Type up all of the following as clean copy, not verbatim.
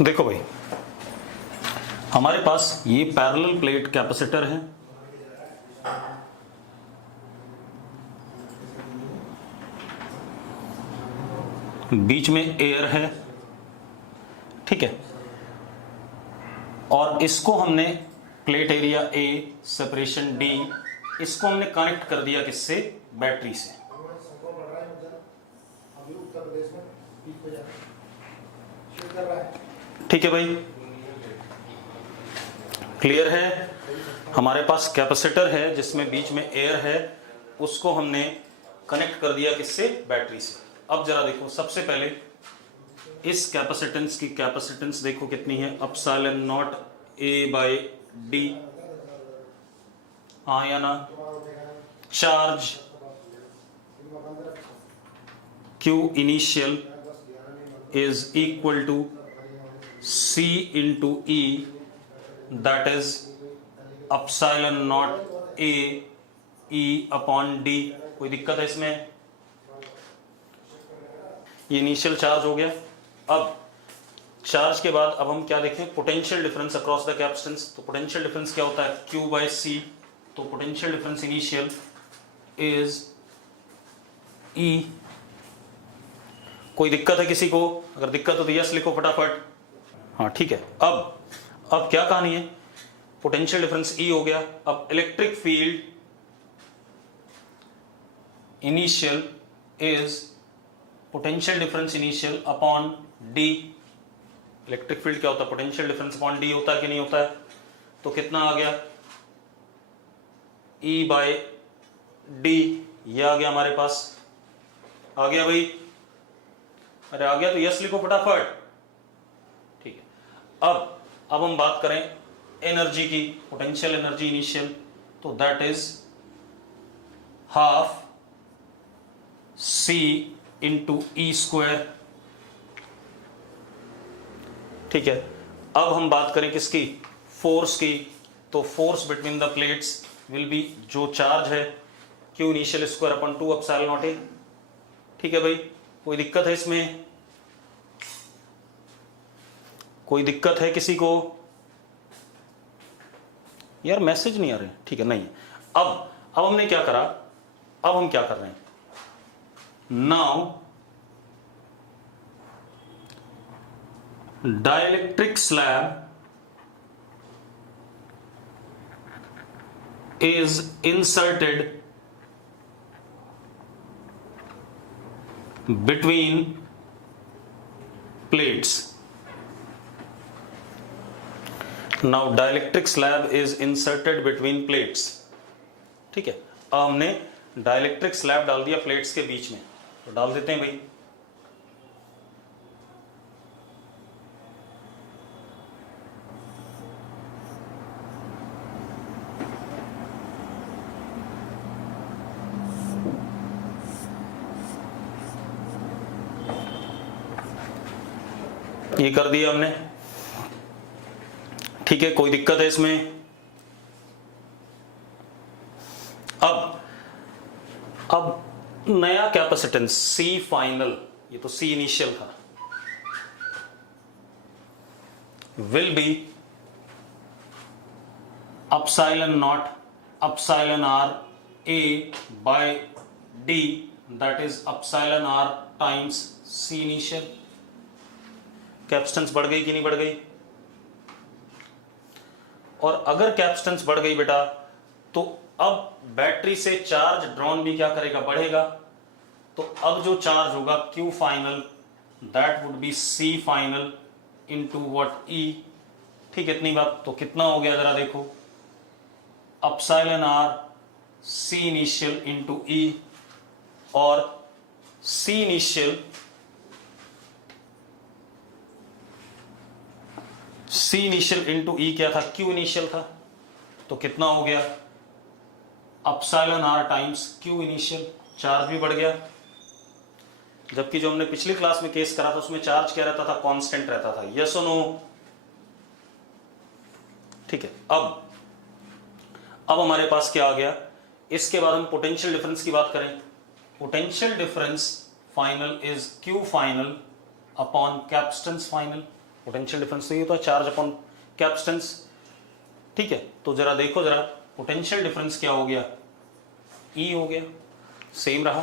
देखो भाई, हमारे पास ये पैरेलल प्लेट कैपेसिटर है, बीच में एयर है, ठीक है, और इसको हमने plate area A, separation D, इसको हमने कनेक्ट कर दिया किससे? बैटरी से। ठीक है भाई, क्लियर है? हमारे पास कैपेसिटर है जिसमें बीच में एयर है, उसको हमने कनेक्ट कर दिया किससे? बैटरी से। अब जरा देखो, सबसे पहले इस कैपेसिटेंस की कैपेसिटेंस देखो कितनी है, epsilon not A by D, हाँ या ना? Charge Q initial is equal to C into E, that is epsilon not A E upon D। कोई दिक्कत है इसमें? ये इनिशियल चार्ज हो गया। अब चार्ज के बाद अब हम क्या देखें? Potential difference across the capacitance. तो पोटेंशियल डिफरेंस क्या होता है? Q by C। तो potential difference initial is E। कोई दिक्कत है किसी को? अगर दिक्कत हो तो यस लिखो फटाफट। हाँ ठीक है। अब क्या कहानी है? पोटेंशियल डिफरेंस E हो गया। अब electric field initial is potential difference initial upon D। Electric field क्या होता है? पोटेंशियल डिफरेंस अपॉन D होता है कि नहीं होता है? तो कितना आ गया? E by D। ये आ गया हमारे पास। आ गया भाई? अरे आ गया तो यस लिखो फटाफट। ठीक है। अब हम बात करें एनर्जी की, पोटेंशियल एनर्जी इनिशियल, तो that is half C into E square. ठीक है। अब हम बात करें किसकी? फोर्स की। तो force between the plates will be, जो चार्ज है, Q initial square upon 2 epsilon not a. ठीक है भाई, कोई दिक्कत है इसमें? कोई दिक्कत है किसी को? यार मैसेज नहीं आ रहे। ठीक है, नहीं। अब हमने क्या करा? अब हम क्या कर रहे हैं? Now dielectric slab is inserted between plates. Now dielectric slab is inserted between plates. ठीक है। अब हमने डाइलेक्ट्रिक स्लैब डाल दिया प्लेट्स के बीच में, तो डाल देते हैं भाई। ये कर दिया हमने। ठीक है, कोई दिक्कत है इसमें? अब नया कैपेसिटेंस C फाइनल, ये तो C इनिशियल था, will be epsilon not epsilon R A by D, that is epsilon R times C initial. Capacitance बढ़ गई कि नहीं बढ़ गई? और अगर कैपेसिटेंस बढ़ गई बेटा, तो अब बैटरी से चार्ज ड्रॉन भी क्या करेगा? बढ़ेगा। तो अब जो चार्ज होगा Q final, that would be C final into what? E। ठीक है, इतनी बात। तो कितना हो गया जरा देखो, epsilon R C initial into E, और C initial C initial into E क्या था? Q इनिशियल था। तो कितना हो गया? Epsilon R times Q initial. Charge भी बढ़ गया। जबकि जो हमने पिछली क्लास में केस करा था उसमें चार्ज क्या रहता था? कांस्टेंट रहता था। यस और नो? ठीक है। अब हमारे पास क्या आ गया? इसके बाद हम पोटेंशियल डिफरेंस की बात करें। Potential difference final is Q final upon capacitance final. Potential difference नहीं होता, चार्ज अपॉन कैपेसिटेंस। ठीक है, तो जरा देखो जरा, पोटेंशियल डिफरेंस क्या हो गया, E हो गया, सेम रहा।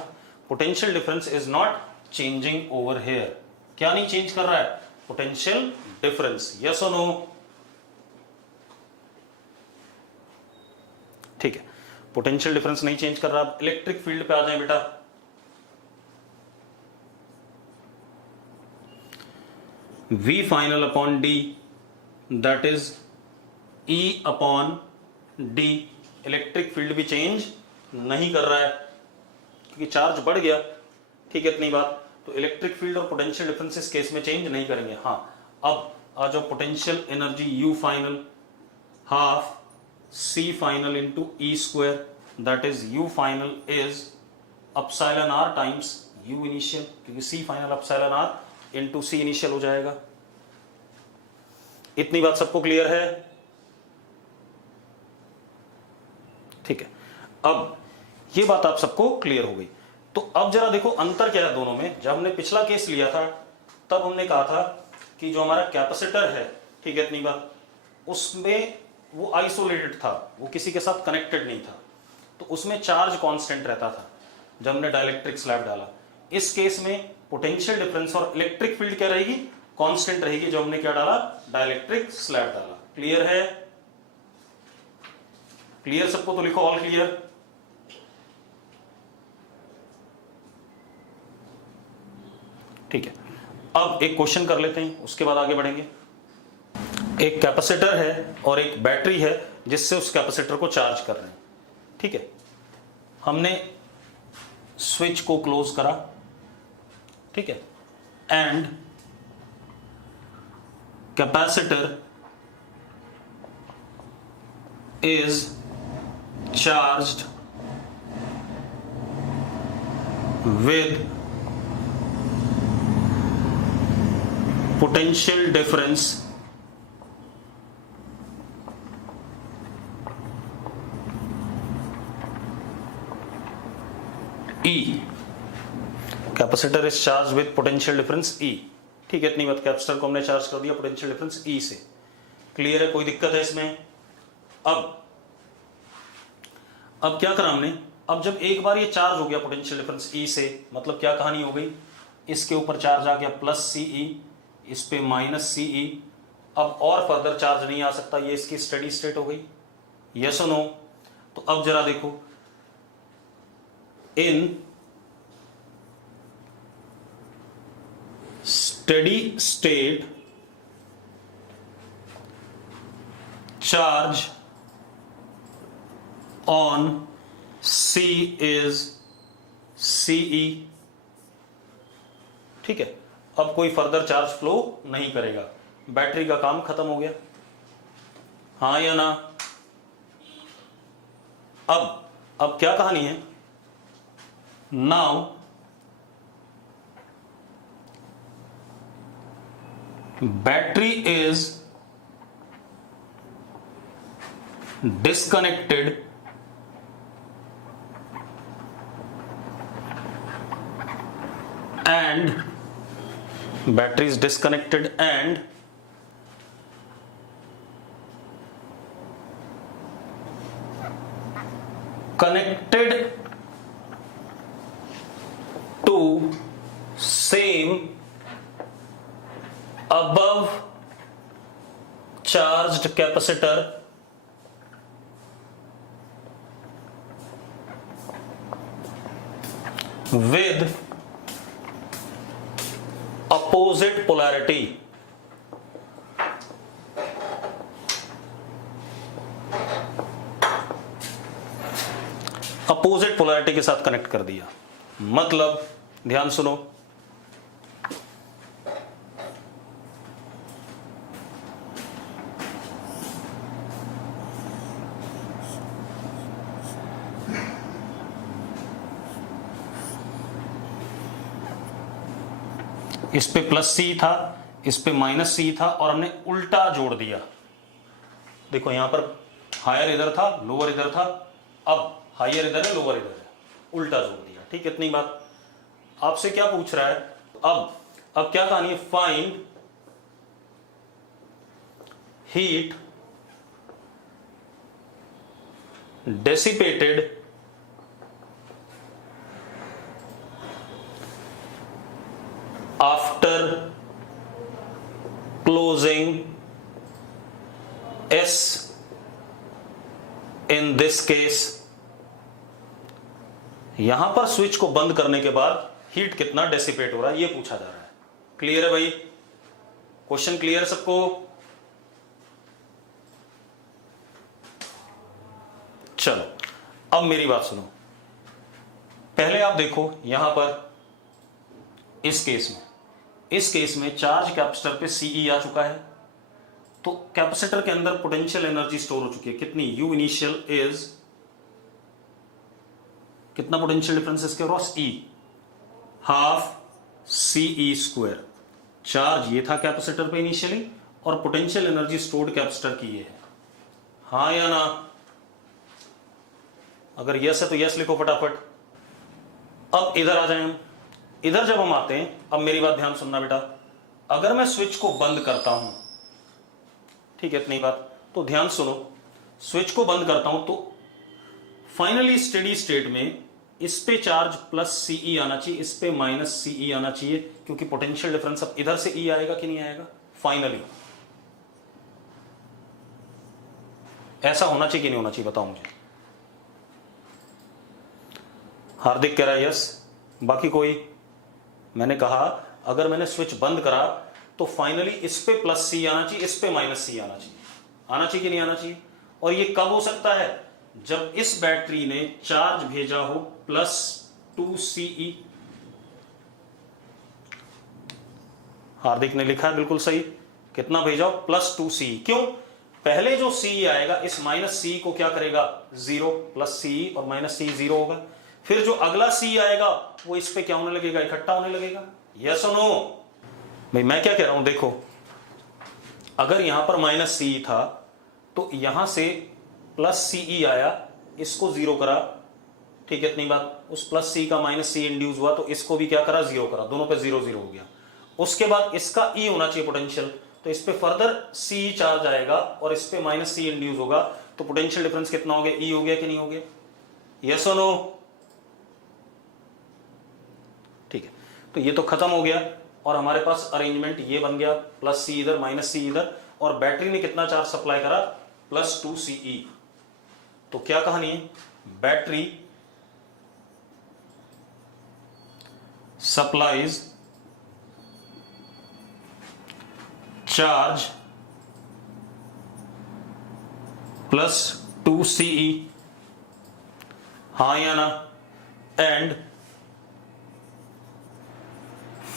Potential difference is not changing over here, क्या नहीं चेंज कर रहा है, पोटेंशियल डिफरेंस, यस और नो। ठीक है, पोटेंशियल डिफरेंस नहीं चेंज कर रहा। इलेक्ट्रिक फील्ड पे आ जाए बेटा, V final upon D that is E upon D। Electric field भी चेंज नहीं कर रहा है क्योंकि चार्ज बढ़ गया। ठीक है, इतनी बात। तो इलेक्ट्रिक फील्ड और पोटेंशियल डिफरेंस इस केस में चेंज नहीं करेंगे। हाँ, अब आ जाओ, potential energy U final half C final into E square that is U final is epsilon R times U initial, क्योंकि C final epsilon R into C initial हो जाएगा। इतनी बात सबको क्लियर है? ठीक है, अब ये बात आप सबको क्लियर हो गई। तो अब जरा देखो अंतर क्या है दोनों में। जब हमने पिछला केस लिया था तब हमने कहा था कि जो हमारा कैपेसिटर है, ठीक है, इतनी बात, उसमें वो आइसोलेटेड था, वो किसी के साथ कनेक्टेड नहीं था, तो उसमें चार्ज कांस्टेंट रहता था जब हमने डाइलेक्ट्रिक स्लैब डाला। इस केस में पोटेंशियल डिफरेंस और इलेक्ट्रिक फील्ड क्या रहेगी, कांस्टेंट रहेगी, जो हमने क्या डाला, डाइलेक्ट्रिक स्लैब डाला। क्लियर है? क्लियर सबको? तो लिखो ऑल क्लियर। ठीक है, अब एक क्वेश्चन कर लेते हैं, उसके बाद आगे बढ़ेंगे। एक कैपेसिटर है और एक बैटरी है जिससे उस कैपेसिटर को चार्ज कर रहे हैं। ठीक है, हमने स्विच को क्लोज करा, ठीक है, and capacitor is charged with potential difference E। Capacitor is charge with potential difference E। ठीक है, इतनी बात। कैपेसिटर को हमने चार्ज कर दिया पोटेंशियल डिफरेंस E से। क्लियर है? कोई दिक्कत है इसमें? अब क्या करा हमने, अब जब एक बार ये चार्ज हो गया पोटेंशियल डिफरेंस E से, मतलब क्या कहानी हो गई, इसके ऊपर चार्ज आ गया प्लस CE, इस पे माइनस CE। अब और फर्दर चार्ज नहीं आ सकता, ये इसकी स्टेडी स्टेट हो गई, यस और नो। तो अब जरा देखो, इन steady state charge on C is CE। ठीक है, अब कोई फर्दर चार्ज फ्लो नहीं करेगा, बैटरी का काम खत्म हो गया, हाँ या ना? अब क्या कहानी है, now battery is disconnected and battery is disconnected and connected to same above charged capacitor with opposite polarity। Opposite polarity के साथ कनेक्ट कर दिया, मतलब ध्यान सुनो, इस पे प्लस C था, इस पे माइनस C था, और हमने उल्टा जोड़ दिया। देखो यहां पर हायर इधर था, लोअर इधर था, अब हायर इधर है, लोअर इधर है, उल्टा जोड़ दिया। ठीक है, इतनी बात। आपसे क्या पूछ रहा है, अब क्या कहानी है, find heat dissipated after closing S in this case, यहां पर स्विच को बंद करने के बाद हीट कितना डेसिपेट हो रहा है ये पूछा जा रहा है। क्लियर है भाई? क्वेश्चन क्लियर है सबको? चलो अब मेरी बात सुनो। पहले आप देखो यहां पर इस केस में चार्ज कैपेसिटर पे सीई आ चुका है, तो कैपेसिटर के अंदर पोटेंशियल एनर्जी स्टोर हो चुकी है। कितनी? यू इनिशियल इज, कितना पोटेंशियल डिफरेंस इसके क्रॉस ई, हाफ सीई स्क्वायर। चार्ज ये था कैपेसिटर पे इनिशियली और पोटेंशियल एनर्जी स्टोर्ड कैपेसिटर की ये है। हाँ या ना? अगर यस है तो यस लिखो फटाफट। अब इधर आ जाए हम। इधर जब हम आते हैं, अब मेरी बात ध्यान सुनना बेटा, अगर मैं स्विच को बंद करता हूं, ठीक है इतनी बात, तो ध्यान सुनो, स्विच को बंद करता हूं तो फाइनली स्टेडी स्टेट में इस पे चार्ज प्लस सीई आना चाहिए, इस पे माइनस सीई आना चाहिए, क्योंकि पोटेंशियल डिफरेंस अब इधर से ई आएगा कि नहीं आएगा? फाइनली ऐसा होना चाहिए कि नहीं होना चाहिए? बताओ मुझे। हार्दिक कह रहा है यस, बाकी कोई? मैंने कहा अगर मैंने स्विच बंद करा तो फाइनली इस पे प्लस सी आना चाहिए, इस पे माइनस सी आना चाहिए। आना चाहिए कि नहीं आना चाहिए? और ये कब हो सकता है? जब इस बैटरी ने चार्ज भेजा हो प्लस 2CE। हार्दिक ने लिखा है बिल्कुल सही, कितना भेजा हो? Plus 2CE। क्यों? पहले जो CE आएगा इस माइनस CE को क्या करेगा? 0, प्लस CE और माइनस CE 0 होगा। फिर जो अगला CE आएगा वो इस पे क्या होने लगेगा? इकट्ठा होने लगेगा। यस और नो? भाई मैं क्या कह रहा हूं, देखो अगर यहां पर माइनस CE था तो यहां से प्लस CE आया, इसको 0 करा, ठीक है इतनी बात। उस प्लस CE का माइनस CE इंड्यूस हुआ तो इसको भी क्या करा? 0 करा, दोनों पे 0 0 हो गया। उसके बाद इसका E होना चाहिए पोटेंशियल, तो इस पे फर्दर CE चार्ज आएगा और इस पे माइनस CE इंड्यूस होगा, तो पोटेंशियल डिफरेंस कितना हो गया? E हो गया कि नहीं हो गया? यस और नो? ठीक है, तो ये तो खत्म हो गया और हमारे पास अरेंजमेंट ये बन गया, प्लस CE इधर, माइनस CE इधर, और बैटरी ने कितना चार्ज सप्लाई करा? Plus 2CE। तो क्या कहानी है? Battery supplies charge plus 2CE, हाँ या ना? And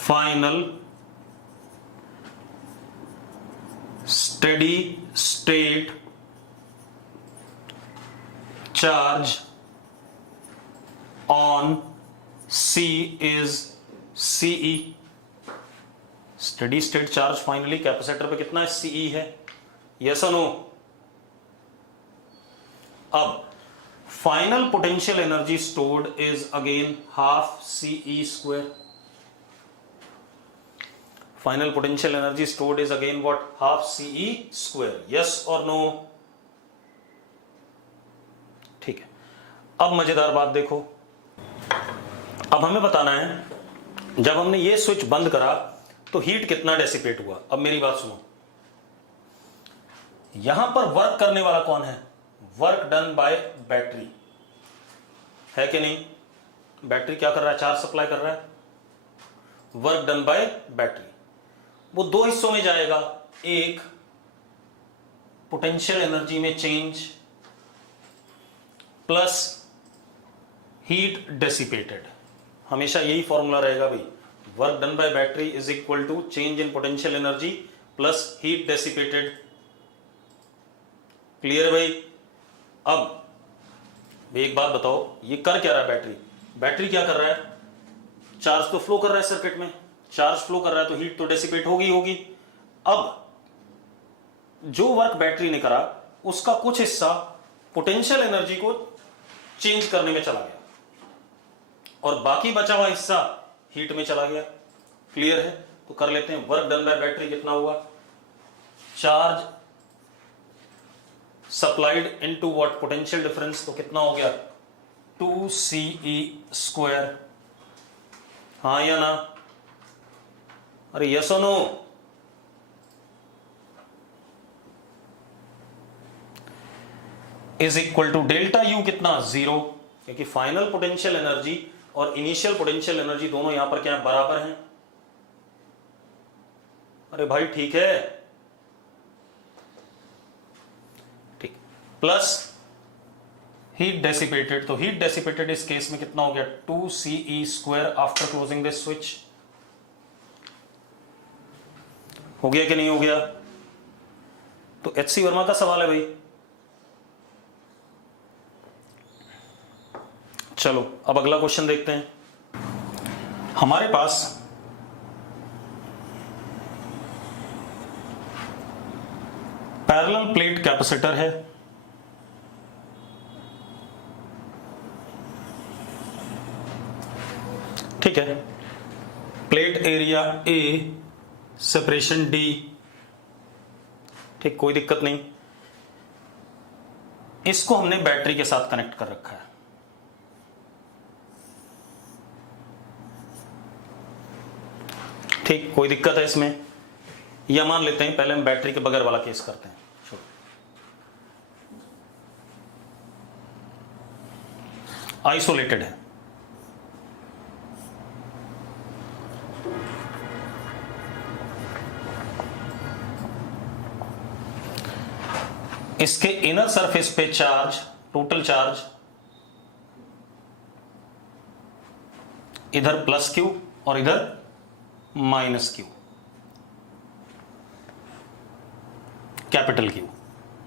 final steady state charge on C is CE। Steady state charge finally capacitor पे कितना है? CE है। यस और नो? अब final potential energy stored is again half CE square. Final potential energy stored is again what? Half CE square. Yes और no? ठीक है, अब मजेदार बात देखो। अब हमें बताना है जब हमने ये स्विच बंद करा तो हीट कितना डेसिपेट हुआ। अब मेरी बात सुनो, यहां पर वर्क करने वाला कौन है? वर्क डन बाय बैटरी है कि नहीं? बैटरी क्या कर रहा है? चार्ज सप्लाई कर रहा है। वर्क डन बाय बैटरी वो दो हिस्सों में जाएगा, एक पोटेंशियल एनर्जी में चेंज प्लस हीट डेसिपेटेड। हमेशा यही फॉर्मूला रहेगा भाई, work done by battery is equal to change in potential energy plus heat dissipated. Clear है भाई? अब एक बात बताओ, ये कर क्या रहा है बैटरी? बैटरी क्या कर रहा है? चार्ज तो फ्लो कर रहा है सर्किट में, चार्ज फ्लो कर रहा है तो हीट तो डेसिपेट होगी। अब जो वर्क बैटरी ने करा उसका कुछ हिस्सा पोटेंशियल एनर्जी को चेंज करने में चला गया और बाकी बचा हुआ हिस्सा हीट में चला गया। क्लियर है? तो कर लेते हैं। वर्क डन बाय बैटरी कितना हुआ? Charge supplied into what, potential difference, तो कितना हो गया 2CE²। हाँ या ना? अरे यस और no? Is equal to delta U कितना 0, क्योंकि फाइनल पोटेंशियल एनर्जी और इनिशियल पोटेंशियल एनर्जी दोनों यहां पर क्या है, बराबर हैं। अरे भाई ठीक है, ठीक। प्लस हीट डेसिपेटेड, तो हीट डेसिपेटेड इस केस में कितना हो गया 2CE² after closing this switch. हो गया कि नहीं हो गया? तो HC वर्मा का सवाल है भाई। चलो अब अगला क्वेश्चन देखते हैं। हमारे पास पैरेलल प्लेट कैपेसिटर है, ठीक है। Plate area A, separation D, ठीक, कोई दिक्कत नहीं। इसको हमने बैटरी के साथ कनेक्ट कर रखा है, ठीक, कोई दिक्कत है इसमें? या मान लेते हैं पहले हम बैटरी के बगैर वाला केस करते हैं। आइसोलेटेड है, इसके इनर सरफेस पे चार्ज, टोटल चार्ज इधर +Q और इधर -Q, कैपिटल Q,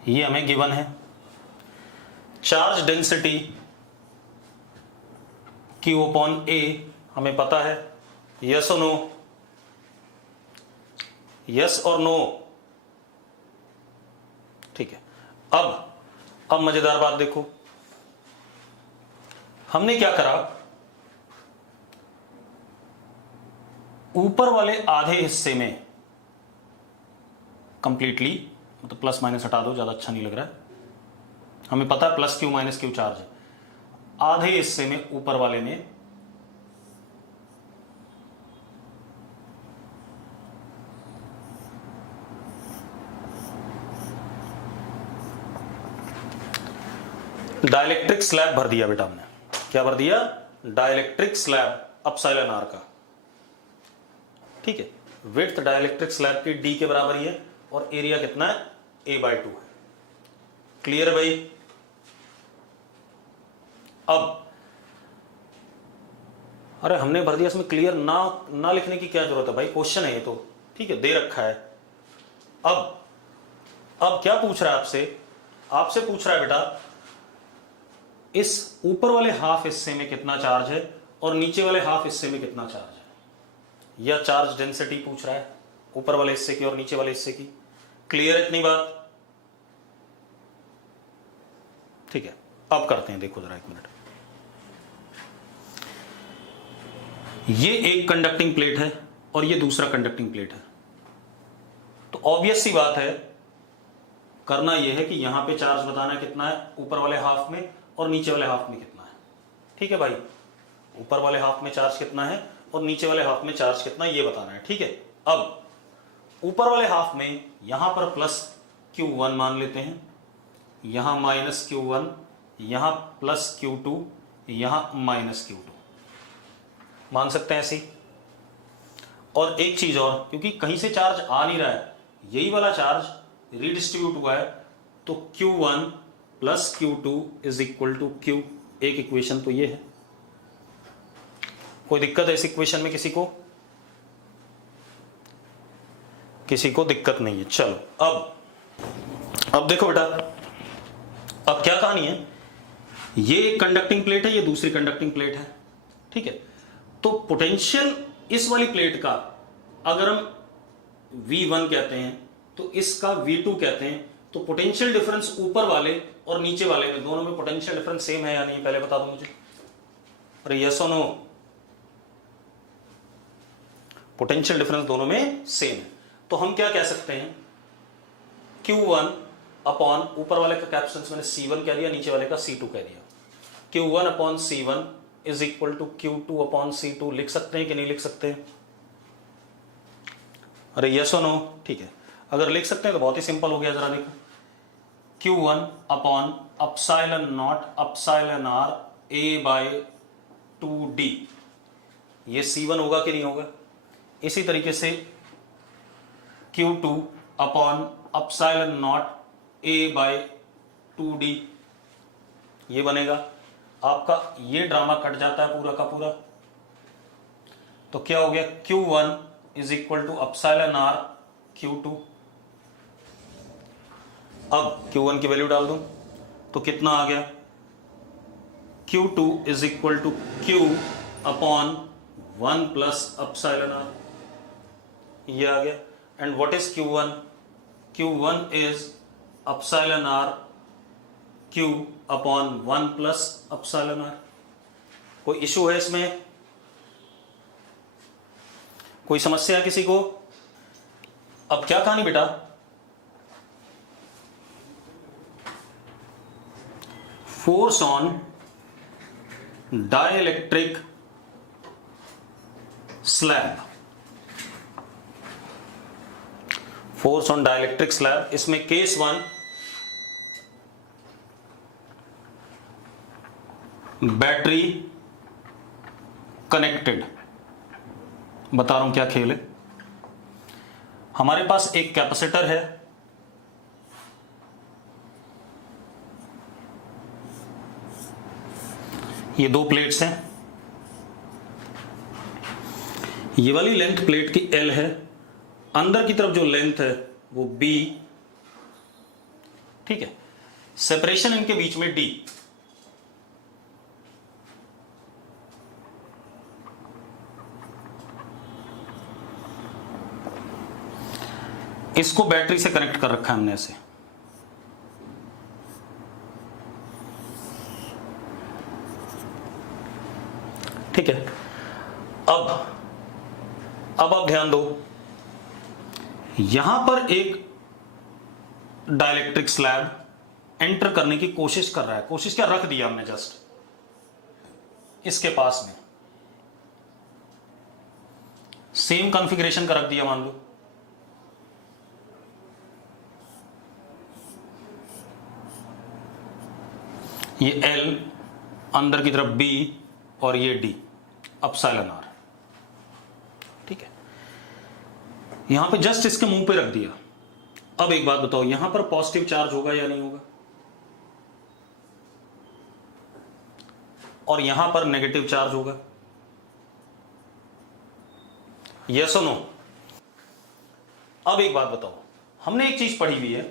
ये हमें गिवन है। चार्ज डेंसिटी Q/A हमें पता है, यस और नो? यस और नो? ठीक है। अब मजेदार बात देखो, हमने क्या करा, ऊपर वाले आधे हिस्से में कंप्लीटली, मतलब प्लस माइनस हटा दो, ज्यादा अच्छा नहीं लग रहा है, हमें पता है +Q -Q चार्ज है। आधे हिस्से में ऊपर वाले में डाइलेक्ट्रिक स्लैब भर दिया बेटा हमने। क्या भर दिया? डाइलेक्ट्रिक स्लैब एप्सिलॉन r का, ठीक है। विड्थ डाइलेक्ट्रिक स्लैब की D के बराबर ही है और एरिया कितना है, A/2 है। क्लियर है भाई? अब अरे हमने भर दिया, इसमें क्लियर ना लिखने की क्या जरूरत है भाई, क्वेश्चन है ये तो, ठीक है, दे रखा है। अब क्या पूछ रहा है आपसे पूछ रहा है बेटा, इस ऊपर वाले हाफ हिस्से में कितना चार्ज है और नीचे वाले हाफ हिस्से में कितना चार्ज है, या चार्ज डेंसिटी पूछ रहा है ऊपर वाले हिस्से की और नीचे वाले हिस्से की। क्लियर है इतनी बात? ठीक है, अब करते हैं, देखो जरा एक मिनट। ये एक कंडक्टिंग प्लेट है और ये दूसरा कंडक्टिंग प्लेट है, तो ऑब्वियस सी बात है, करना यह है कि यहां पे चार्ज बताना कितना है ऊपर वाले हाफ में और नीचे वाले हाफ में कितना है। ठीक है भाई, ऊपर वाले हाफ में चार्ज कितना है और नीचे वाले हाफ में चार्ज कितना है ये बताना है। ठीक है, अब ऊपर वाले हाफ में यहां पर +Q1 मान लेते हैं, यहां -Q1, यहां +Q2, यहां -Q2 मान सकते हैं ऐसे। और एक चीज और, क्योंकि कहीं से चार्ज आ नहीं रहा है, यही वाला चार्ज रीडिस्ट्रीब्यूट हुआ है, तो Q1 + Q2 = Q। एक इक्वेशन तो ये है। कोई दिक्कत है इस इक्वेशन में? किसी को दिक्कत नहीं है। चलो अब देखो बेटा, अब क्या कहानी है, ये एक कंडक्टिंग प्लेट है, ये दूसरी कंडक्टिंग प्लेट है। ठीक है, तो पोटेंशियल इस वाली प्लेट का अगर हम V1 कहते हैं तो इसका V2 कहते हैं, तो पोटेंशियल डिफरेंस ऊपर वाले और नीचे वाले में, दोनों में पोटेंशियल डिफरेंस सेम है या नहीं, पहले बता दो मुझे। अरे यस और नो? पोटेंशियल डिफरेंस दोनों में सेम है, तो हम क्या कह सकते हैं, Q1 अपॉन, ऊपर वाले का कैपेसिटेंस मैंने C1 कह दिया, नीचे वाले का C2 कह दिया। Q1 upon C1 is equal to Q2 upon C2 लिख सकते हैं कि नहीं लिख सकते? अरे यस और नो? ठीक है, अगर लिख सकते हैं तो बहुत ही सिंपल हो गया। जरा देखो, Q1 upon epsilon not epsilon R A by 2D, ये C1 होगा कि नहीं होगा? इसी तरीके से Q2 upon epsilon not A by 2D, ये बनेगा। आपका ये ड्रामा कट जाता है पूरा का पूरा, तो क्या हो गया? Q1 is equal to epsilon R Q2। अब Q1 की वैल्यू डाल दूं तो कितना आ गया? Q2 is equal to Q upon 1 plus epsilon R, ये आ गया। And what is Q1? Q1 is epsilon R Q upon 1 plus epsilon R. कोई इशू है इसमें? कोई समस्या है किसी को? अब क्या कहानी बेटा? Force on dielectric slab, force on dielectric slab, इसमें केस 1 बैटरी कनेक्टेड। बता रहा हूं क्या खेल है। हमारे पास एक कैपेसिटर है, ये दो प्लेट्स हैं, ये वाली लेंथ प्लेट की L है, अंदर की तरफ जो लेंथ है वो B, ठीक है। सेपरेशन इनके बीच में D। इसको बैटरी से कनेक्ट कर रखा है हमने ऐसे, ठीक है। अब आप ध्यान दो, यहां पर एक डाइलेक्ट्रिक स्लैब एंटर करने की कोशिश कर रहा है। कोशिश क्या, रख दिया हमने जस्ट इसके पास में, सेम कॉन्फ़िगरेशन का रख दिया मान लो। ये L, अंदर की तरफ B और ये D अपसाइलन आर, ठीक है। यहां पे जस्ट इसके मुंह पे रख दिया। अब एक बात बताओ, यहां पर पॉजिटिव चार्ज होगा या नहीं होगा? और यहां पर नेगेटिव चार्ज होगा? यस और नो? अब एक बात बताओ, हमने एक चीज पढ़ी हुई है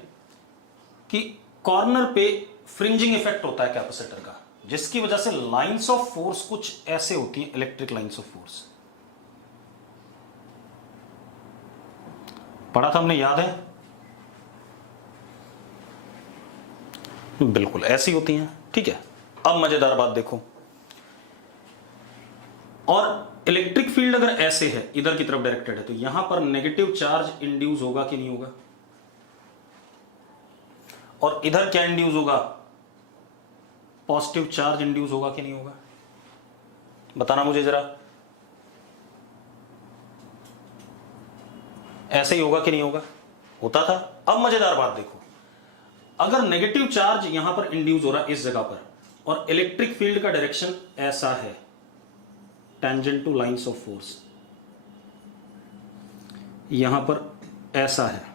कि कॉर्नर पे फ्रिंजिंग इफेक्ट होता है कैपेसिटर का, जिसकी वजह से लाइंस ऑफ फोर्स कुछ ऐसे होती हैं, इलेक्ट्रिक लाइंस ऑफ फोर्स। पढ़ा था हमने, याद है? बिल्कुल ऐसी होती हैं, ठीक है। अब मजेदार बात देखो, और इलेक्ट्रिक फील्ड अगर ऐसे है, इधर की तरफ डायरेक्टेड है, तो यहां पर नेगेटिव चार्ज इंड्यूस होगा कि नहीं होगा? और इधर क्या इंड्यूस होगा? पॉजिटिव चार्ज इंड्यूस होगा कि नहीं होगा? बताना मुझे जरा। ऐसे ही होगा कि नहीं होगा? होता था। अब मजेदार बात देखो, अगर नेगेटिव चार्ज यहां पर इंड्यूस हो रहा है इस जगह पर, और इलेक्ट्रिक फील्ड का डायरेक्शन ऐसा है, tangent two lines of force, यहां पर ऐसा है,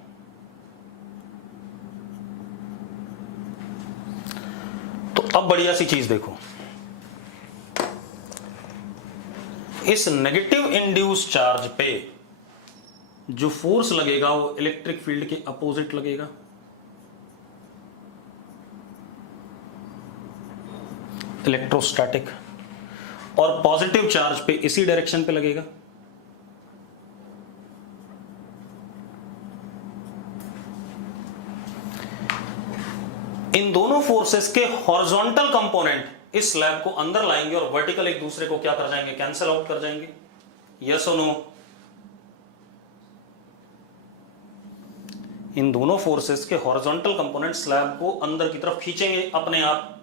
तो अब बढ़िया सी चीज देखो, इस नेगेटिव इंड्यूस चार्ज पे जो फोर्स लगेगा वो इलेक्ट्रिक फील्ड के अपोजिट लगेगा। इलेक्ट्रोस्टैटिक। और पॉजिटिव चार्ज पे इसी डायरेक्शन पे लगेगा। इन दोनों फोर्सेस के हॉरिजॉन्टल कंपोनेंट इस स्लैब को अंदर लाएंगे और वर्टिकल एक दूसरे को क्या कर जाएंगे? कैंसिल आउट कर जाएंगे। यस और नो? इन दोनों फोर्सेस के हॉरिजॉन्टल कंपोनेंट स्लैब को अंदर की तरफ खींचेंगे अपने आप,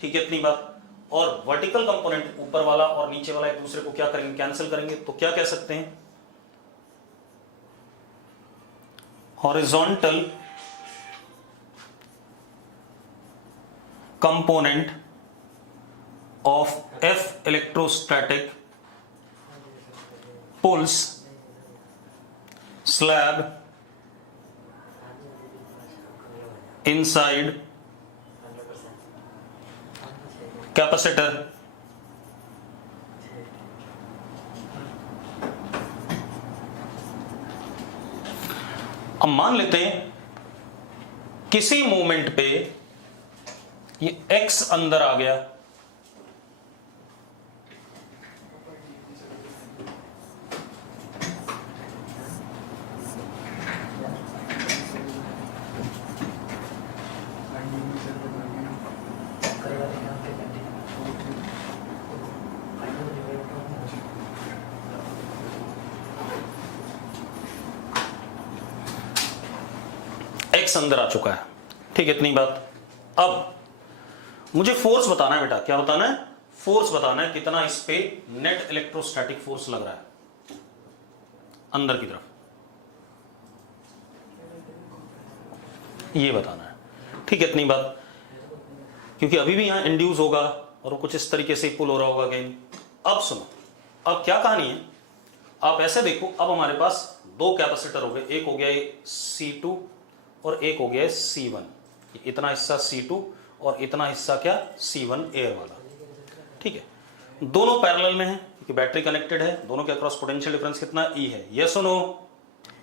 ठीक है, इतनी बात। और वर्टिकल कंपोनेंट ऊपर वाला और नीचे वाला एक दूसरे को क्या करेंगे, कैंसिल करेंगे। तो क्या कह सकते हैं, horizontal component of F electrostatic pulls slab inside capacitor अब मान लेते हैं किसी मोमेंट पे ये x अंदर आ गया, x अंदर आ चुका है, ठीक है, इतनी बात। अब मुझे फोर्स बताना है बेटा, क्या बताना है, फोर्स बताना है, कितना इस पे नेट इलेक्ट्रोस्टैटिक फोर्स लग रहा है अंदर की तरफ, ये बताना है, ठीक है, इतनी बात। क्योंकि अभी भी यहां इंड्यूस होगा और वो कुछ इस तरीके से पुल हो रहा होगा अगेन। अब सुनो, अब क्या कहानी है, आप ऐसे देखो, अब हमारे पास दो कैपेसिटर हो गए, एक हो गया ये C2 और एक हो गया C1, इतना हिस्सा C2 और इतना हिस्सा क्या, C1 एयर वाला, ठीक है। दोनों पैरेलल में है क्योंकि बैटरी कनेक्टेड है, दोनों के अक्रॉस पोटेंशियल डिफरेंस कितना E है, यस और नो।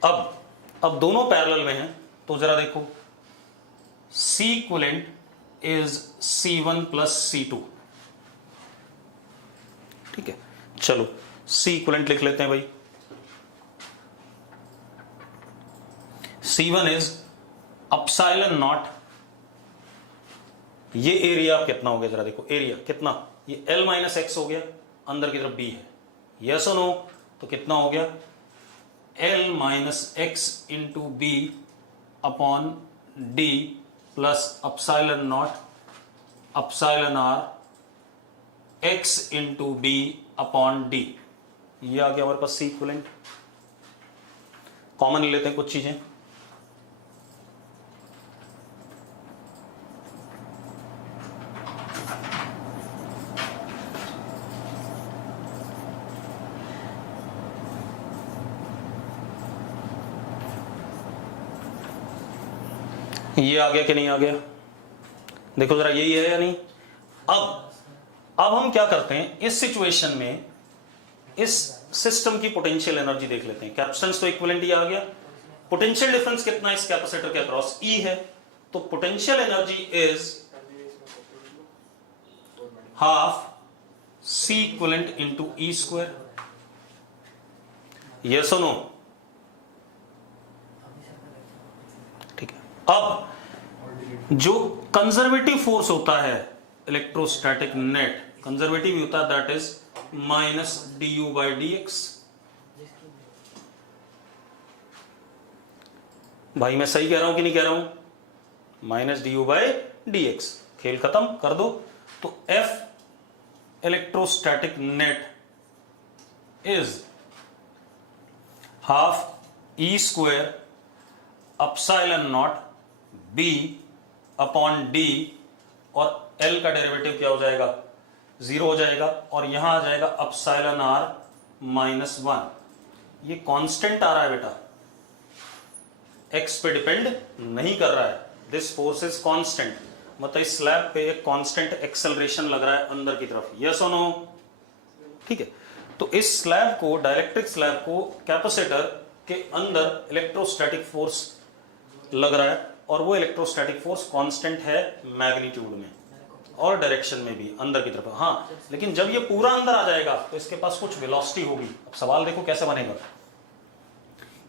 अब दोनों पैरेलल में है तो जरा देखो, C equivalent is C1 plus C2, ठीक है। चलो C इक्विवेलेंट लिख लेते हैं भाई, C1 इज अपसाइलन नॉट, ये एरिया कितना हो गया, जरा देखो एरिया कितना, ये L माइनस एक्स हो गया, अंदर की तरफ B है, यस और नो। तो कितना हो गया, L minus x into b upon d plus epsilon not epsilon R x into b upon d, ये आ गया हमारे पास C इक्विवेलेंट। कॉमन ले लेते हैं कुछ चीजें, ये आ गया कि नहीं आ गया, देखो जरा, यही है या नहीं। अब हम क्या करते हैं, इस सिचुएशन में इस सिस्टम की पोटेंशियल एनर्जी देख लेते हैं। कैपेसिटेंस तो इक्विवेलेंट ही आ गया, पोटेंशियल डिफरेंस कितना इस कैपेसिटर के अक्रॉस E है, तो potential energy is half C equivalent into E square, yes और नो, ठीक है। अब जो कंजर्वेटिव फोर्स होता है इलेक्ट्रोस्टैटिक नेट, कंजर्वेटिव ही होता है, that is minus du by D x. भाई मैं सही कह रहा हूं कि नहीं कह रहा हूं, minus du by D x, खेल खत्म कर दो। तो F electrostatic net is half E square epsilon not B upon D, और L का डेरिवेटिव क्या हो जाएगा, 0 हो जाएगा, और यहां आ जाएगा अपसाइलन R माइनस 1। ये कांस्टेंट आ रहा है बेटा, x पे डिपेंड नहीं कर रहा है, दिस फोर्स इज कांस्टेंट, मतलब इस स्लैब पे एक कांस्टेंट एक्सेलरेशन लग रहा है अंदर की तरफ, यस और नो, ठीक है। तो इस स्लैब को, डाइलेक्ट्रिक स्लैब को कैपेसिटर के अंदर इलेक्ट्रोस्टैटिक फोर्स लग रहा है, और वो इलेक्ट्रोस्टैटिक फोर्स कांस्टेंट है मैग्नीट्यूड में और डायरेक्शन में भी अंदर की तरफ। हाँ, लेकिन जब ये पूरा अंदर आ जाएगा तो इसके पास कुछ वेलोसिटी होगी। अब सवाल देखो कैसे बनेगा,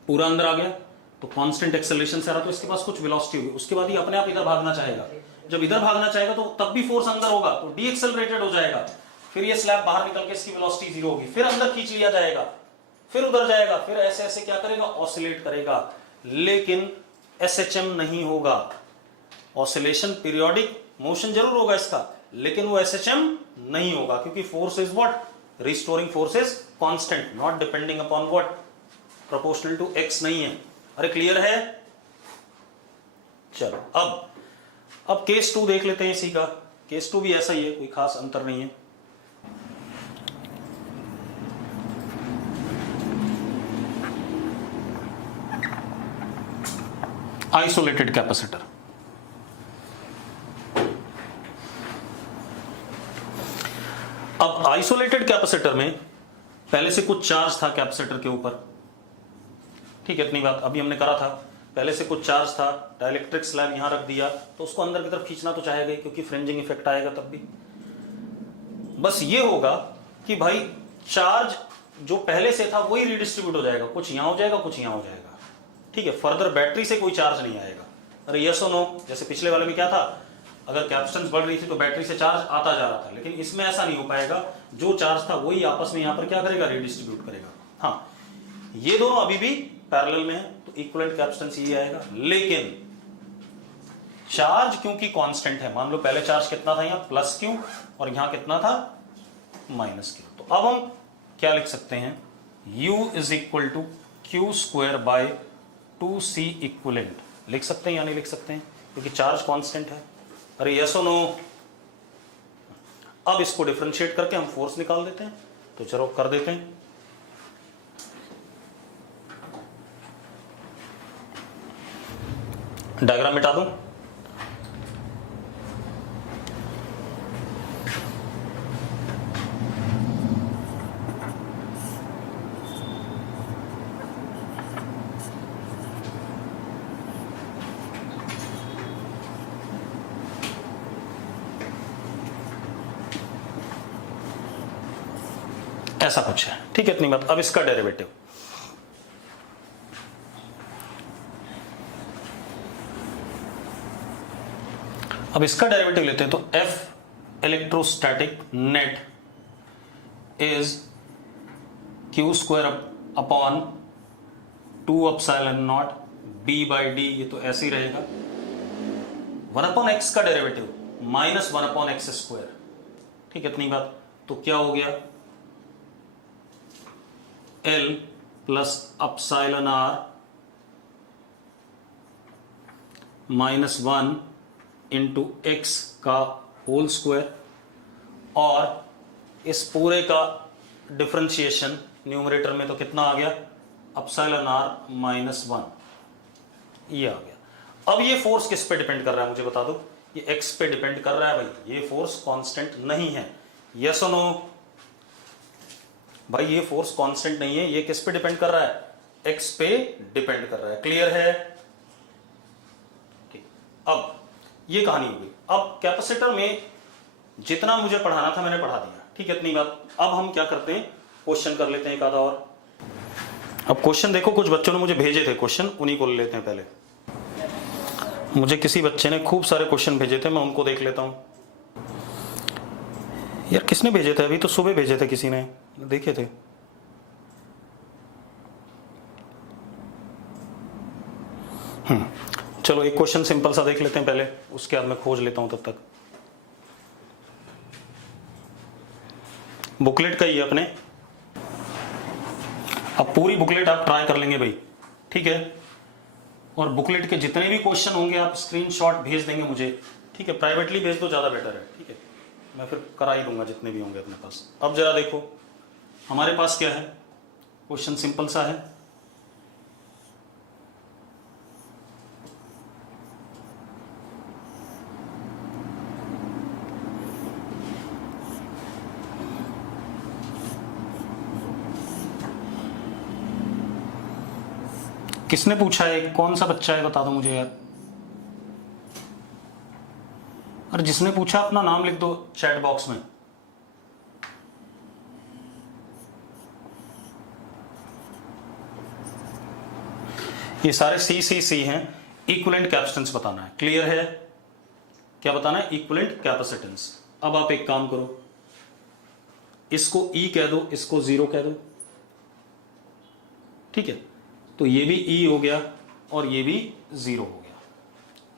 पूरा अंदर आ गया तो कांस्टेंट एक्सेलरेशन से आ रहा, तो इसके पास कुछ वेलोसिटी होगी, उसके बाद ये अपने आप इधर भागना चाहेगा, जब इधर भागना चाहेगा तो तब भी फोर्स अंदर होगा, तो डी एक्सेलरेटेड हो जाएगा, फिर ये स्लैब बाहर निकल के इसकी वेलोसिटी 0 होगी, फिर अंदर खींच लिया जाएगा, फिर उधर जाएगा, फिर ऐसे ऐसे क्या करेगा, ऑसिलेट करेगा। लेकिन SHM नहीं होगा। ऑसिलेशन पीरियोडिक मोशन जरूर होगा इसका, लेकिन वो SHM नहीं होगा, क्योंकि force is what, restoring force is constant, not depending upon what, proportional to x नहीं है। अरे क्लियर है? चलो अब केस 2 देख लेते हैं इसी का। केस 2 भी ऐसा ही है, कोई खास अंतर नहीं है। Isolated capacitor. अब आइसोलेटेड कैपेसिटर में पहले से कुछ चार्ज था कैपेसिटर के ऊपर, ठीक है, इतनी बात अभी हमने करा था। पहले से कुछ चार्ज था, डाइलेक्ट्रिक स्लैब यहां रख दिया, तो उसको अंदर की तरफ खींचना तो चाहेगा ही, क्योंकि फ्रिंजिंग इफेक्ट आएगा तब भी। बस ये होगा कि भाई चार्ज जो पहले से था वही रिडिस्ट्रीब्यूट हो जाएगा, कुछ यहां हो जाएगा, कुछ यहां हो जाएगा, ठीक है। फर्दर बैटरी से कोई चार्ज नहीं आएगा। अरे यस और नो, जैसे पिछले वाले में क्या था, अगर कैपेसिटेंस बढ़ रही थी तो बैटरी से चार्ज आता जा रहा था, लेकिन इसमें ऐसा नहीं हो पाएगा। जो चार्ज था वही आपस में यहां पर क्या करेगा, रिडिस्ट्रीब्यूट करेगा। हाँ, ये दोनों अभी भी पैरेलल में है, तो इक्विवेलेंट कैपेसिटेंस ये आएगा। लेकिन चार्ज क्योंकि कांस्टेंट है, मान लो पहले चार्ज कितना था, यहां प्लस क्यू, और यहां कितना था, माइनस क्यू, तो अब हम क्या लिख सकते हैं, U is equal to Q square by 2C equivalent लिख सकते हैं या नहीं लिख सकते हैं, क्योंकि चार्ज कांस्टेंट है। अरे यस और नो? अब इसको डिफरेंशिएट करके हम फोर्स निकाल देते हैं, तो चलो कर देते हैं। डायग्राम मिटा दूं? ऐसा कुछ है, ठीक है, इतनी बात। अब इसका डेरिवेटिव, अब इसका डेरिवेटिव लेते हैं, तो F electrostatic net is Q square upon 2 epsilon not B by D, ये तो ऐसे ही रहेगा। 1 अपॉन एक्स का derivative minus 1 upon x square, ठीक है, इतनी बात। तो क्या हो गया, L plus epsilon R minus 1 into x का होल स्क्वायर, और इस पूरे का डिफरेंशिएशन न्यूमरेटर में तो कितना आ गया, एप्सिलॉन R माइनस 1, ये आ गया। अब ये फोर्स किस पे डिपेंड कर रहा है मुझे बता दो, ये x पे डिपेंड कर रहा है भाई, ये फोर्स कांस्टेंट नहीं है। यस और नो? भाई ये फोर्स कांस्टेंट नहीं है, ये किस पे डिपेंड कर रहा है, x पे डिपेंड कर रहा है। क्लियर है? ठीक, अब ये कहानी हो गई। अब कैपेसिटर में जितना मुझे पढ़ाना था मैंने पढ़ा दिया, ठीक है, इतनी बात। अब हम क्या करते हैं, क्वेश्चन कर लेते हैं एक आधा और। अब क्वेश्चन देखो, कुछ बच्चों ने मुझे भेजे थे क्वेश्चन, उन्हीं को ले लेते हैं पहले। मुझे किसी बच्चे ने खूब सारे क्वेश्चन भेजे थे, मैं उनको देख लेता हूं। यार किसने भेजे थे, अभी तो सुबह भेजे थे किसी ने, देखे थे। चलो एक क्वेश्चन सिंपल सा देख लेते हैं पहले, उसके बाद मैं खोज लेता हूं तब तक। बुकलेट का ही है अपने, अब पूरी बुकलेट आप ट्राई कर लेंगे भाई, ठीक है। और बुकलेट के जितने भी क्वेश्चन होंगे आप स्क्रीनशॉट भेज देंगे मुझे, ठीक है, प्राइवेटली भेज दो, ज्यादा बेटर है, ठीक है, मैं फिर करा ही दूंगा जितने भी होंगे अपने पास। अब जरा देखो हमारे पास क्या है, क्वेश्चन सिंपल सा है। किसने पूछा है, कौन सा बच्चा है बता दो मुझे यार। अरे जिसने पूछा अपना नाम लिख दो चैट बॉक्स में। ये सारे सी हैं, इक्विवेलेंट कैपेसिटेंस बताना है। क्लियर है? क्या बताना है, इक्विवेलेंट कैपेसिटेंस। अब आप एक काम करो, इसको E कह दो, इसको 0 कह दो, ठीक है, तो ये भी E हो गया और ये भी 0 हो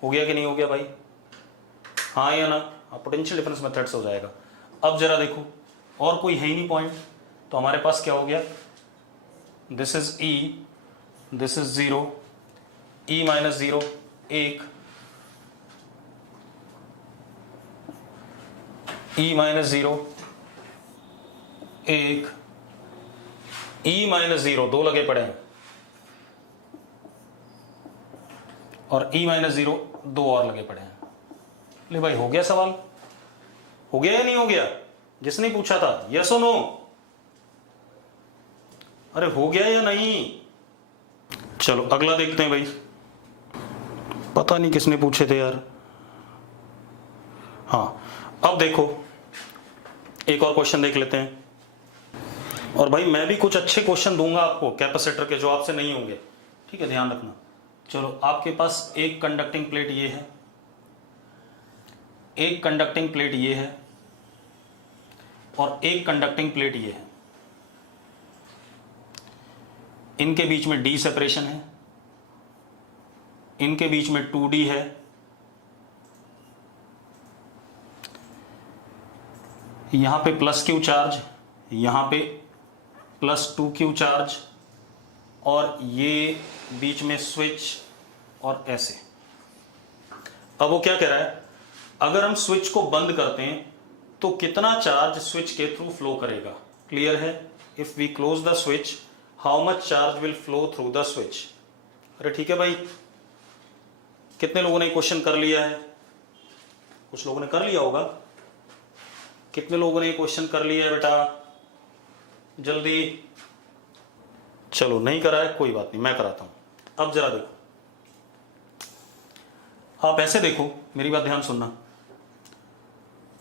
हो गया कि नहीं हो गया भाई? हाँ या ना? पोटेंशियल डिफरेंस मेथड से हो जाएगा। अब जरा देखो, और कोई है ही नहीं पॉइंट, तो हमारे पास क्या हो गया, this is E, this is 0, E minus 0 1, E minus 0 1, E minus 0 2 लगे पड़े हैं, और E माइनस 0 2 और लगे पड़े हैं। ले भाई, हो गया सवाल? हो गया या नहीं हो गया? जिसने पूछा था, यस और नो? अरे हो गया या नहीं? चलो अगला देखते हैं भाई। पता नहीं किसने पूछे थे यार। हाँ, अब देखो एक और क्वेश्चन देख लेते हैं। और भाई मैं भी कुछ अच्छे क्वेश्चन दूंगा आपको कैपेसिटर के, जो आपसे नहीं होंगे, ठीक है, ध्यान रखना। चलो, आपके पास एक कंडक्टिंग प्लेट ये है, एक कंडक्टिंग प्लेट ये है, और एक कंडक्टिंग प्लेट ये है। इनके बीच में D सेपरेशन है, इनके बीच में 2D है, यहां पे प्लस Q चार्ज, यहां पे प्लस 2Q चार्ज, और ये बीच में स्विच, और ऐसे। अब वो क्या कह रहा है, अगर हम स्विच को बंद करते हैं तो कितना चार्ज स्विच के थ्रू फ्लो करेगा? क्लियर है? If we close the switch, how much charge will flow through the switch? अरे ठीक है भाई, कितने लोगों ने क्वेश्चन कर लिया है? कुछ लोगों ने कर लिया होगा। कितने लोगों ने क्वेश्चन कर लिया है बेटा? जल्दी। चलो, नहीं करा है कोई बात नहीं, मैं कराता हूं। अब जरा देखो, आप ऐसे देखो, मेरी बात ध्यान सुनना।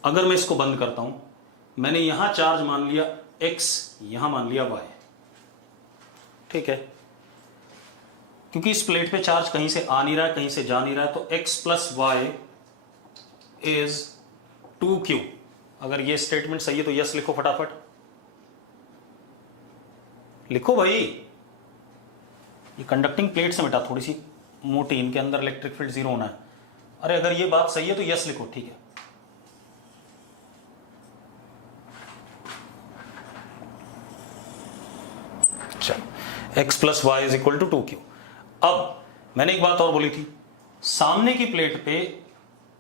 अगर मैं इसको बंद करता हूं, मैंने यहां चार्ज मान लिया x, यहां मान लिया y, ठीक है, क्योंकि इस प्लेट पे चार्ज कहीं से आ नहीं रहा है, कहीं से जा नहीं रहा है, तो x plus y is 2Q। अगर ये स्टेटमेंट सही है तो यस लिखो फटाफट, लिखो भाई। ये कंडक्टिंग प्लेट से बेटा थोड़ी सी मोटी, इनके अंदर इलेक्ट्रिक फील्ड 0 होना है। अरे अगर ये बात सही है तो यस लिखो, ठीक है। चलो, x plus y is equal to 2Q। अब मैंने एक बात और बोली थी, सामने की प्लेट पे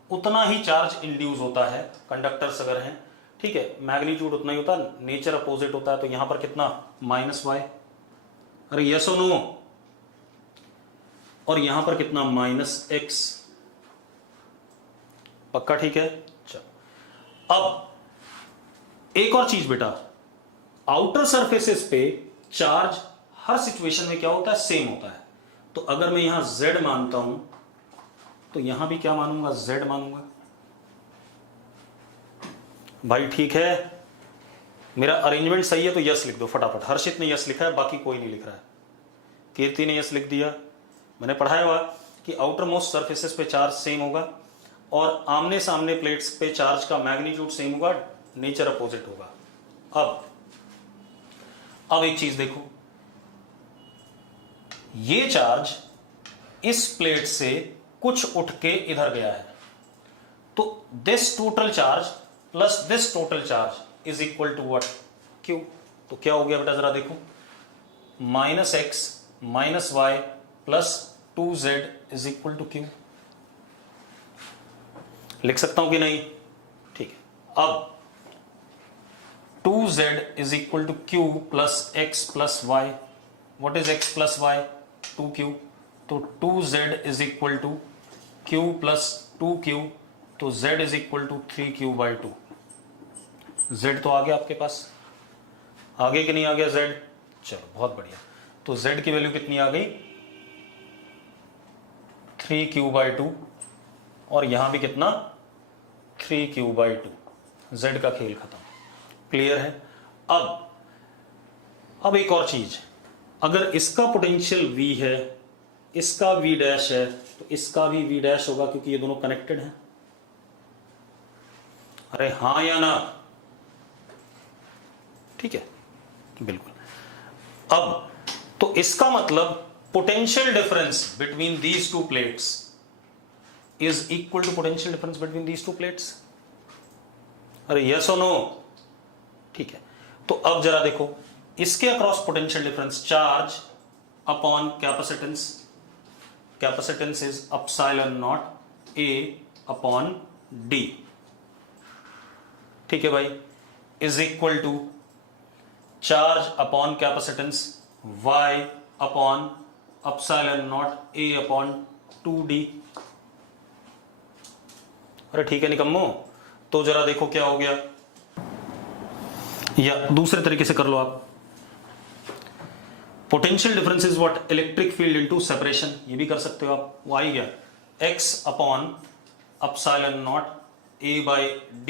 उतना ही चार्ज इंड्यूस होता है, कंडक्टर्स अगर हैं, ठीक है, मैग्नीट्यूड उतना ही होता है, नेचर अपोजिट होता है, तो यहां पर कितना, माइनस वाई। अरे यस और नो? और यहां पर कितना, माइनस एक्स। पक्का? ठीक है। चलो, अब एक और चीज बेटा, आउटर सरफेसेस पे चार्ज हर सिचुएशन में क्या होता है, सेम होता है। तो अगर मैं यहां Z मानता हूं, तो यहां भी क्या मानूंगा, Z मानूंगा। भाई ठीक है, मेरा अरेंजमेंट सही है तो यस लिख दो फटाफट। हर्षित ने यस लिखा है, बाकी कोई नहीं लिख रहा है। कीर्ति ने यस लिख दिया। मैंने पढ़ाया हुआ कि आउटर मोस्ट सर्फेसेस पे चार्ज सेम होगा, और आमने सामने प्लेट्स पे चार्ज का मैग्नीट्यूड सेम होगा, नेचर अपोजिट होगा। अब एक चीज देखो, ये चार्ज इस प्लेट से कुछ उठ के इधर गया है, तो this total charge plus this total charge is equal to what, Q। तो क्या हो गया बेटा, जरा देखो, minus x minus y plus 2Z is equal to Q। लिख सकता हूं कि नहीं? ठीक है। अब 2Z is equal to Q plus x plus y. What is x plus y? 2Q। तो 2Z is equal to Q plus 2Q, तो Z is equal to 3Q by 2। Z तो आ गया आपके पास, आगे कि नहीं आ गया Z? चलो बहुत बढ़िया। तो Z की वैल्यू कितनी आ गई, 3Q बाई 2, और यहां भी कितना, 3Q बाई 2। Z का खेल खत्म। क्लियर है? अब एक और चीज, अगर इसका पोटेंशियल V है, इसका V डैश है, तो इसका भी V डैश होगा, क्योंकि ये दोनों कनेक्टेड हैं। अरे हां या ना? ठीक है, बिल्कुल। अब तो इसका मतलब potential difference between these two plates is equal to potential difference between these two plates? अरे yes or no? ठीक है, तो अब जरा देखो इसके across potential difference charge upon capacitance, capacitance is epsilon not A upon d, ठीक है भाई, is equal to charge upon capacitance y upon epsilon not a upon 2d। अरे ठीक है निकम्मो, तो जरा देखो क्या हो गया, या दूसरे तरीके से कर लो आप, potential difference is what, electric field into separation, ये भी कर सकते हो आप, वो आ ही गया, x upon epsilon not a by d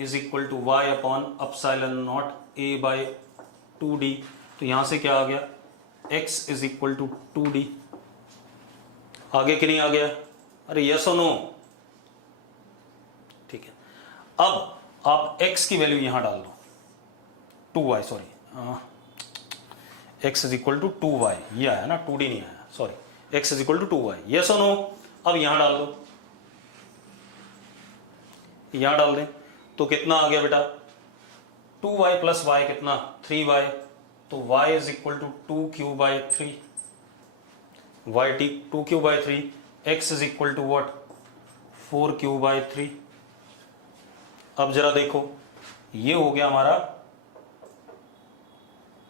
is equal to y upon epsilon not a by 2d। तो यहां से क्या आ गया, x is equal to 2d। आगे कि नहीं आ गया? अरे यस और नो? ठीक है, अब आप x की वैल्यू यहां डाल दो, 2y, sorry x is equal to 2y, ये आया ना, 2d नहीं आया, sorry, x is equal to 2y, yes और नो? अब यहां डाल दो, यहां डाल दें तो कितना आ गया बेटा, 2y प्लस y कितना, 3y, तो y is equal to 2q by 3, y t 2q by 3, x is equal to what, 4q by 3। अब जरा देखो ये हो गया हमारा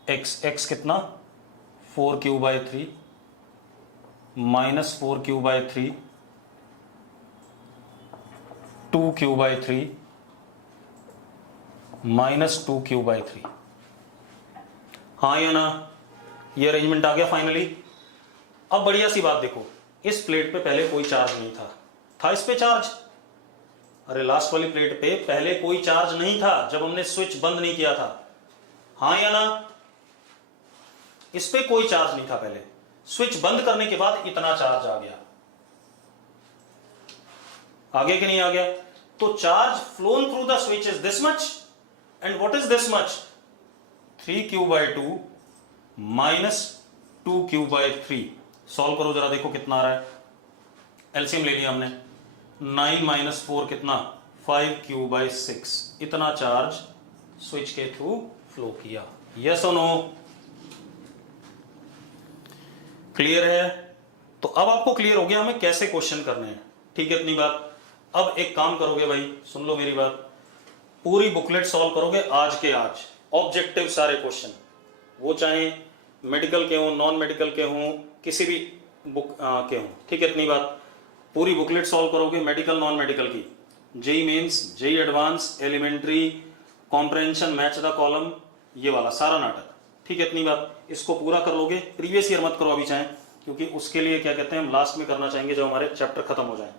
x कितना, 4q by 3 minus 4q by 3, 2q by 3 minus 2q by 3, हाँ या ना? ये अरेंजमेंट आ गया फाइनली। अब बढ़िया सी बात देखो, इस प्लेट पे पहले कोई चार्ज नहीं था इस पे चार्ज? अरे लास्ट वाली प्लेट पे पहले कोई चार्ज नहीं था जब हमने स्विच बंद नहीं किया था, हाँ या ना? इस पे कोई चार्ज नहीं था पहले, स्विच बंद करने के बाद इतना चार्ज आ गया, आगे कि नहीं आ गया? तो charge phloem through the switch is this much, and what is this much, 3q by 2 minus 2q by 3। Solve करो जरा, देखो कितना आ रहा है, एलसीएम ले लिया हमने, 9 माइनस 4 कितना, 5q बाई 6, इतना चार्ज स्विच के थ्रू फ्लो किया, यस और नो? क्लियर है? तो अब आपको क्लियर हो गया हमें कैसे क्वेश्चन करने हैं, ठीक है इतनी बात। अब एक काम करोगे भाई, सुन लो मेरी बात, पूरी बुकलेट सॉल्व करोगे आज के आज, ऑब्जेक्टिव सारे क्वेश्चन, वो चाहे मेडिकल के हों, नॉन मेडिकल के हों, किसी भी बुक के हों, ठीक है इतनी बात। पूरी बुकलेट सॉल्व करोगे, मेडिकल नॉन मेडिकल की, JEE Mains, JEE advance, elementary, comprehension, match the column, ये वाला सारा नाटक, ठीक है इतनी बात। इसको पूरा कर लोगे, प्रीवियस ईयर मत करो अभी चाहे, क्योंकि उसके लिए क्या कहते हैं हम लास्ट में करना चाहेंगे जब हमारे चैप्टर खत्म हो जाए।